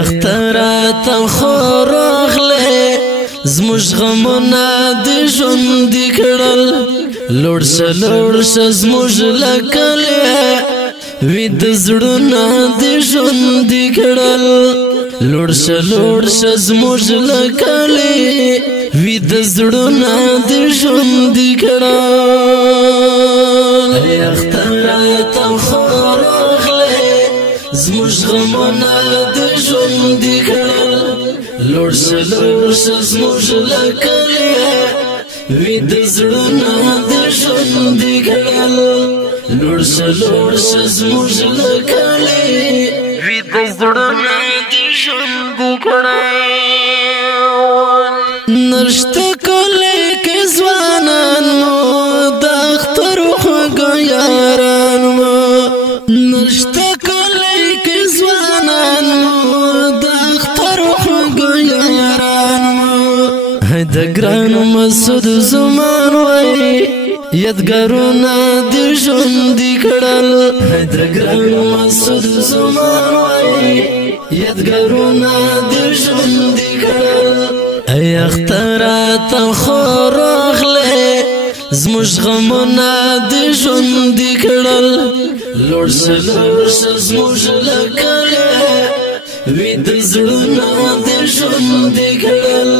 اخترات خورغله زموږ غمونه د ژوند کړل لوړ شه زموږ لکله وی د زړونه د ژوند کړل لوړ شه زموږ لکله وی د زړونه د ژوند کړل اخترات خورغله زموږ غمونه د ژوند کړل لوړ شه زموږ لکله وی د زړونه د ژوند کړل لوړ شه زموږ لکله وی د زړونه د ژوند کړل نشته کله کې ځوانان مو د اختر خوږه یاران مو نشته کله کې ځوانان مو د اختر خوږه یاران مو د ګران مسعود زمان وای یادګارونه د ژوند کړل د ګران مسعود زمان وای یادګارونه د ژوند کړل اخترات خورغله زموږ غمونه د ژوند کړل لوړ شه زموږ لکله وی د زړونه د ژوند کړل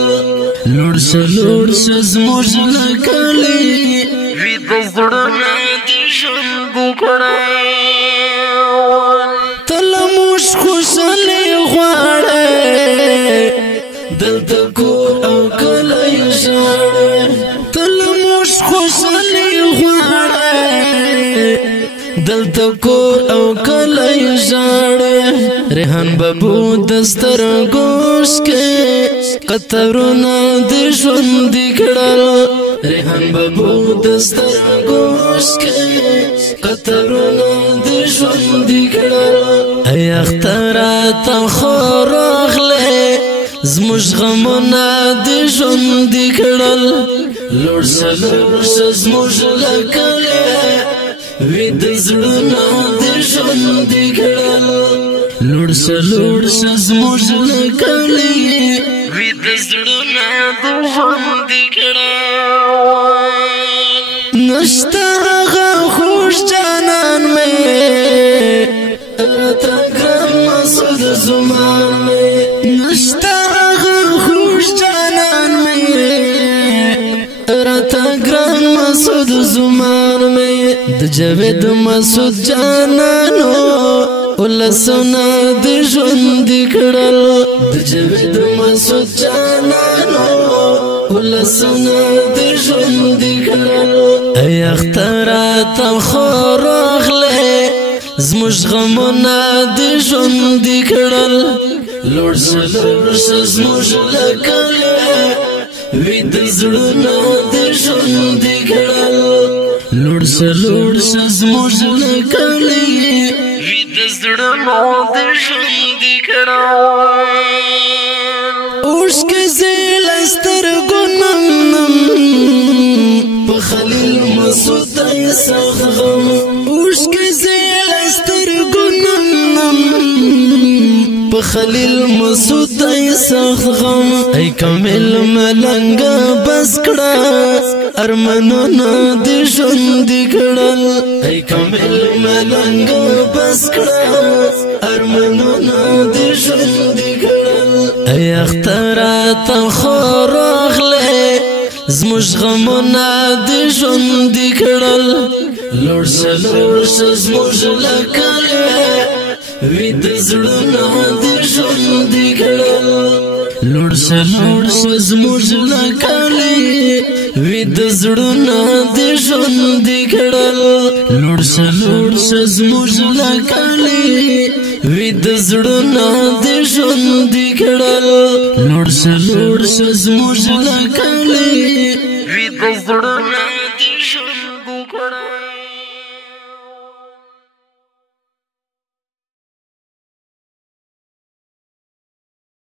لوړ شه زموږ لکله وی د زړونه د ژوند کړل تل موږ خوشاله غواړو دلته کور او کلی ژاړه تل موږ خوشاله غواړو دلته کور او کلی ژاړه ریحان بابو د سترګوش کې قطرونه د ژوند کړل ریحان بابو د سترګوش کې قطرونه د ژوند کړل اخترات خورغله زموږ غمونه د ژوند کړل لوړ شه زموږ لکله وی د زړونه د ژوند کړل لوړ شه زموږ لکله وی د زړونه د ژوند کړل نشته هغه خوش جانان مې راته ګران مسعود زمان مې نشته مسعود زمان میں د جاوید مسعود جانانو ولسونه د ژوند کړل د جاوید مسعود جانانو ولسونه د ژوند کړل اخترات خورغله زموږ غمونه د ژوند کړل لوړ شه زموږ لکله وی د زړونه د ژوند کړل لوړ شه زموږ لکله وی د زړونه د ژوند کړل اوښکې زیله سترګو نم په خلیل مسعود یې سخت غم اوښکې زیله سترګو نم په خلیل مسعود یې سخت غم ای کامل ملنګ بس کړه ارمانونه د ژوند کړل ای کامل ملنګ بس کړه ارمانونه د ژوند کړل اخترات خورغله زموږ غمونه د ژوند کړل لوړ شه زموږ لکله وی د زړونه د ژوند کړل لوړ شه زموږ لکله وی د زړونه د ژوند کړل لوړ شه زموږ لکله وی د زړونه د ژوند کړل لوړ شه زموږ لکله وی د زړونه